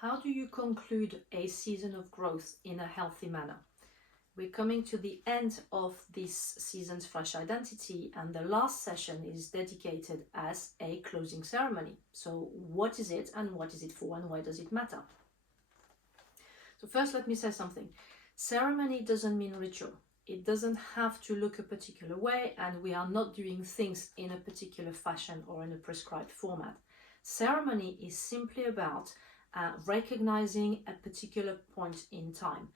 How do you conclude a season of growth in a healthy manner? We're coming to the end of this season's Fresh Identity, and the last session is dedicated as a closing ceremony. So what is it, and what is it for, and why does it matter? So first, let me say something. Ceremony doesn't mean ritual. It doesn't have to look a particular way, and we are not doing things in a particular fashion or in a prescribed format. Ceremony is simply about recognizing a particular point in time.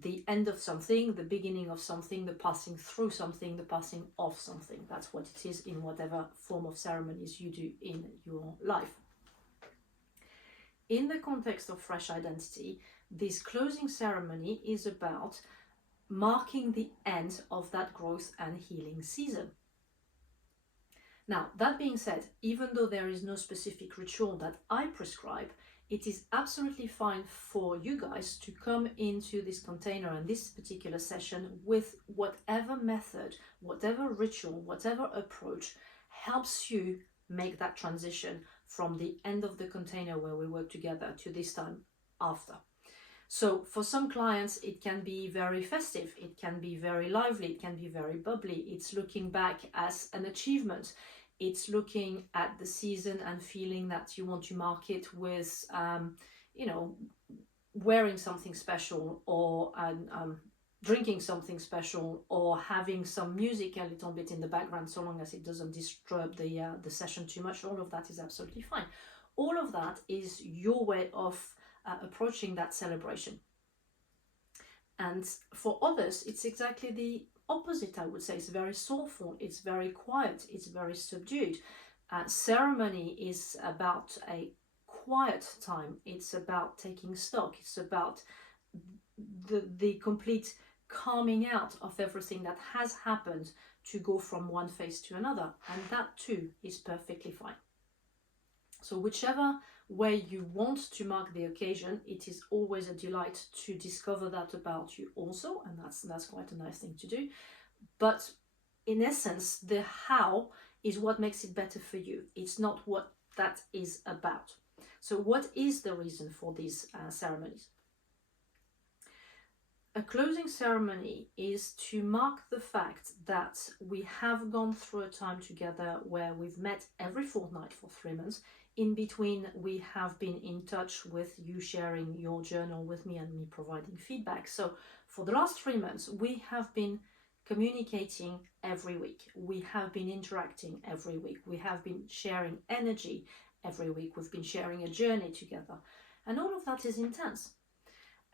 The end of something, the beginning of something, the passing through something, the passing of something. That's what it is in whatever form of ceremonies you do in your life. In the context of Fresh Identity, this closing ceremony is about marking the end of that growth and healing season. Now, that being said, even though there is no specific ritual that I prescribe, it is absolutely fine for you guys to come into this container and this particular session with whatever method, whatever ritual, whatever approach helps you make that transition from the end of the container where we work together to this time after. So for some clients, it can be very festive, it can be very lively, it can be very bubbly. It's looking back as an achievement. It's looking at the season and feeling that you want to mark it with, wearing something special, or drinking something special, or having some music a little bit in the background, so long as it doesn't disturb the session too much. All of that is absolutely fine. All of that is your way of approaching that celebration. And for others, it's exactly the opposite, I would say. It's very soulful, it's very quiet, it's very subdued. Ceremony is about a quiet time. It's about taking stock. It's about the complete calming out of everything that has happened to go from one phase to another. And that too is perfectly fine. So whichever way you want to mark the occasion, it is always a delight to discover that about you also, and that's quite a nice thing to do. But in essence, the how is what makes it better for you. It's not what that is about. So what is the reason for these ceremonies? A closing ceremony is to mark the fact that we have gone through a time together where we've met every fortnight for 3 months. In between, we have been in touch with you sharing your journal with me and me providing feedback. So for the last 3 months, we have been communicating every week. We have been interacting every week. We have been sharing energy every week. We've been sharing a journey together. And all of that is intense.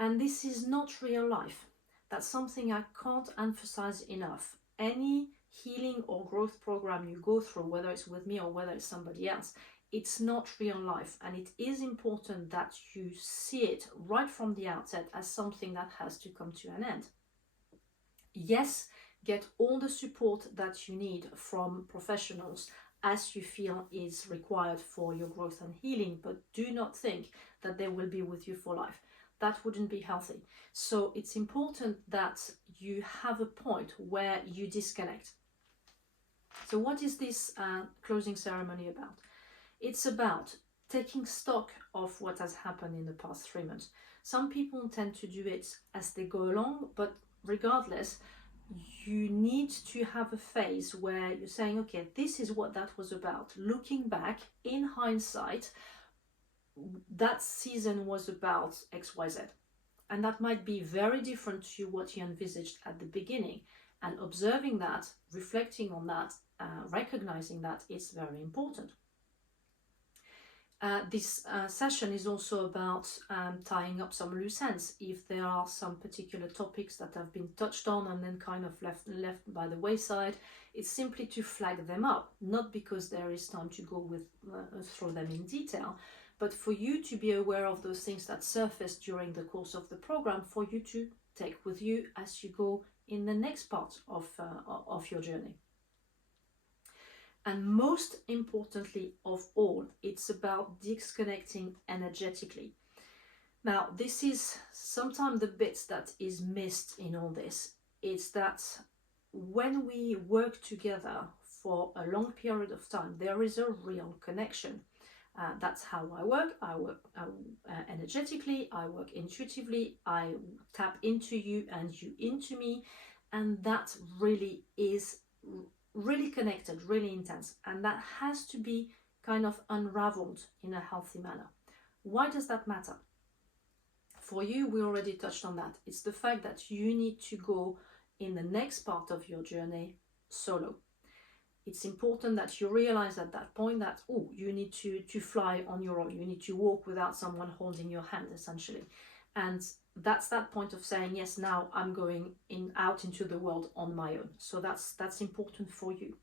And this is not real life. That's something I can't emphasize enough. Any healing or growth program you go through, whether it's with me or whether it's somebody else, it's not real life, and it is important that you see it right from the outset as something that has to come to an end. Yes, get all the support that you need from professionals as you feel is required for your growth and healing, but do not think that they will be with you for life. That wouldn't be healthy. So it's important that you have a point where you disconnect. So what is this closing ceremony about? It's about taking stock of what has happened in the past 3 months. Some people tend to do it as they go along, but regardless, you need to have a phase where you're saying, okay, this is what that was about. Looking back, in hindsight, that season was about XYZ. And that might be very different to what you envisaged at the beginning. And observing that, reflecting on that, recognizing that is very important. This session is also about tying up some loose ends. If there are some particular topics that have been touched on and then kind of left by the wayside, it's simply to flag them up, not because there is time to go through them in detail, but for you to be aware of those things that surface during the course of the program, for you to take with you as you go in the next part of your journey. And most importantly of all, it's about disconnecting energetically. Now, this is sometimes the bit that is missed in all this. It's that when we work together for a long period of time, there is a real connection. That's how I work. I work energetically, I work intuitively, I tap into you and you into me, and that really is really connected, really intense, and that has to be kind of unraveled in a healthy manner. Why does that matter? For you, we already touched on that. It's the fact that you need to go in the next part of your journey solo. It's important that you realize at that point that, oh, you need to fly on your own. You need to walk without someone holding your hand, essentially. And that's that point of saying, yes, now I'm going out into the world on my own. So that's important for you.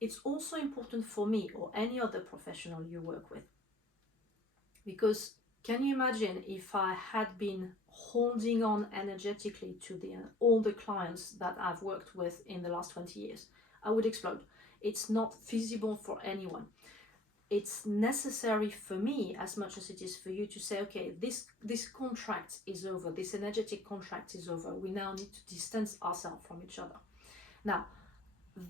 It's also important for me or any other professional you work with. Because can you imagine if I had been holding on energetically to all the clients that I've worked with in the last 20 years? I would explode. It's not feasible for anyone. It's necessary for me as much as it is for you to say, okay, this contract is over, this energetic contract is over. We now need to distance ourselves from each other. Now,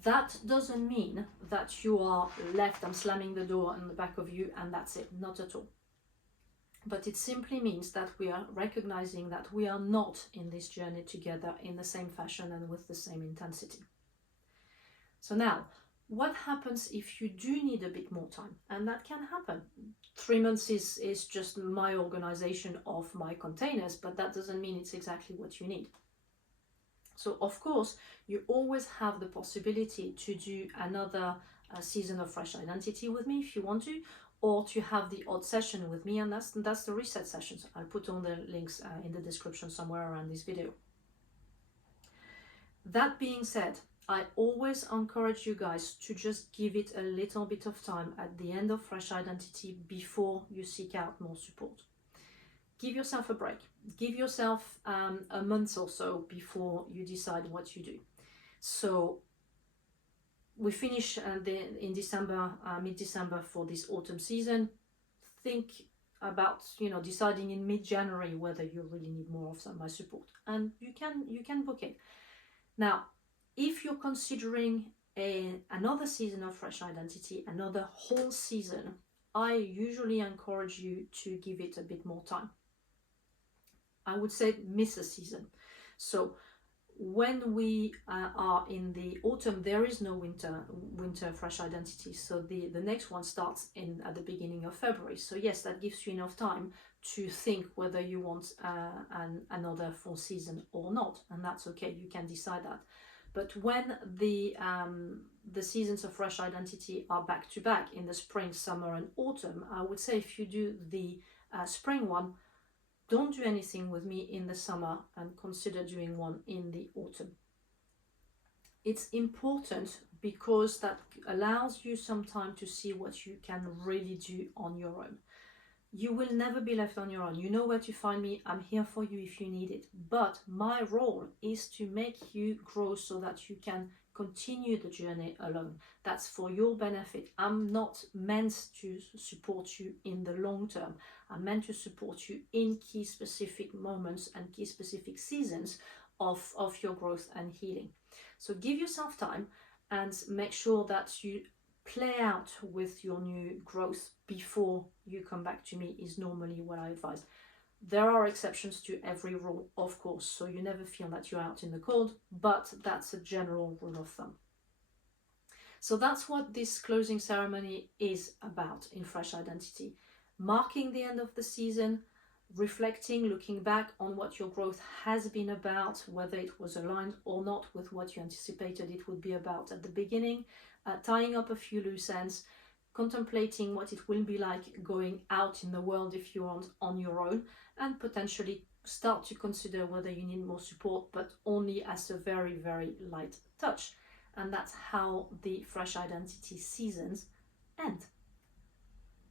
that doesn't mean that you are left, I'm slamming the door on the back of you and that's it, not at all. But it simply means that we are recognizing that we are not in this journey together in the same fashion and with the same intensity. So now, what happens if you do need a bit more time? And that can happen. 3 months is just my organization of my containers, but that doesn't mean it's exactly what you need. So of course, you always have the possibility to do another season of Fresh Identity with me if you want to, or to have the odd session with me, and that's the reset sessions. I'll put all the links in the description somewhere around this video. That being said, I always encourage you guys to just give it a little bit of time at the end of Fresh Identity before you seek out more support. Give yourself a break. Give yourself a month or so before you decide what you do. So we finish in December, mid-December for this autumn season. Think about deciding in mid-January whether you really need more of my support, and you can book it. Now, if you're considering another season of Fresh Identity, another whole season, I usually encourage you to give it a bit more time. I would say miss a season. So when we are in the autumn, there is no winter Fresh Identity. So the next one starts at the beginning of February. So yes, that gives you enough time to think whether you want another full season or not. And that's okay, you can decide that. But when the seasons of Fresh Identity are back to back in the spring, summer and autumn, I would say if you do the spring one, don't do anything with me in the summer and consider doing one in the autumn. It's important because that allows you some time to see what you can really do on your own. You will never be left on your own. You know where to find me. I'm here for you if you need it. But my role is to make you grow so that you can continue the journey alone. That's for your benefit. I'm not meant to support you in the long term. I'm meant to support you in key specific moments and key specific seasons of your growth and healing. So give yourself time and make sure that you play out with your new growth before you come back to me is normally what I advise. There are exceptions to every rule, of course, so you never feel that you're out in the cold, but that's a general rule of thumb. So that's what this closing ceremony is about in Fresh Identity. Marking the end of the season, reflecting, looking back on what your growth has been about, whether it was aligned or not with what you anticipated it would be about at the beginning, tying up a few loose ends, contemplating what it will be like going out in the world if you want on your own, and potentially start to consider whether you need more support, but only as a very, very light touch. And that's how the Fresh Identity seasons end.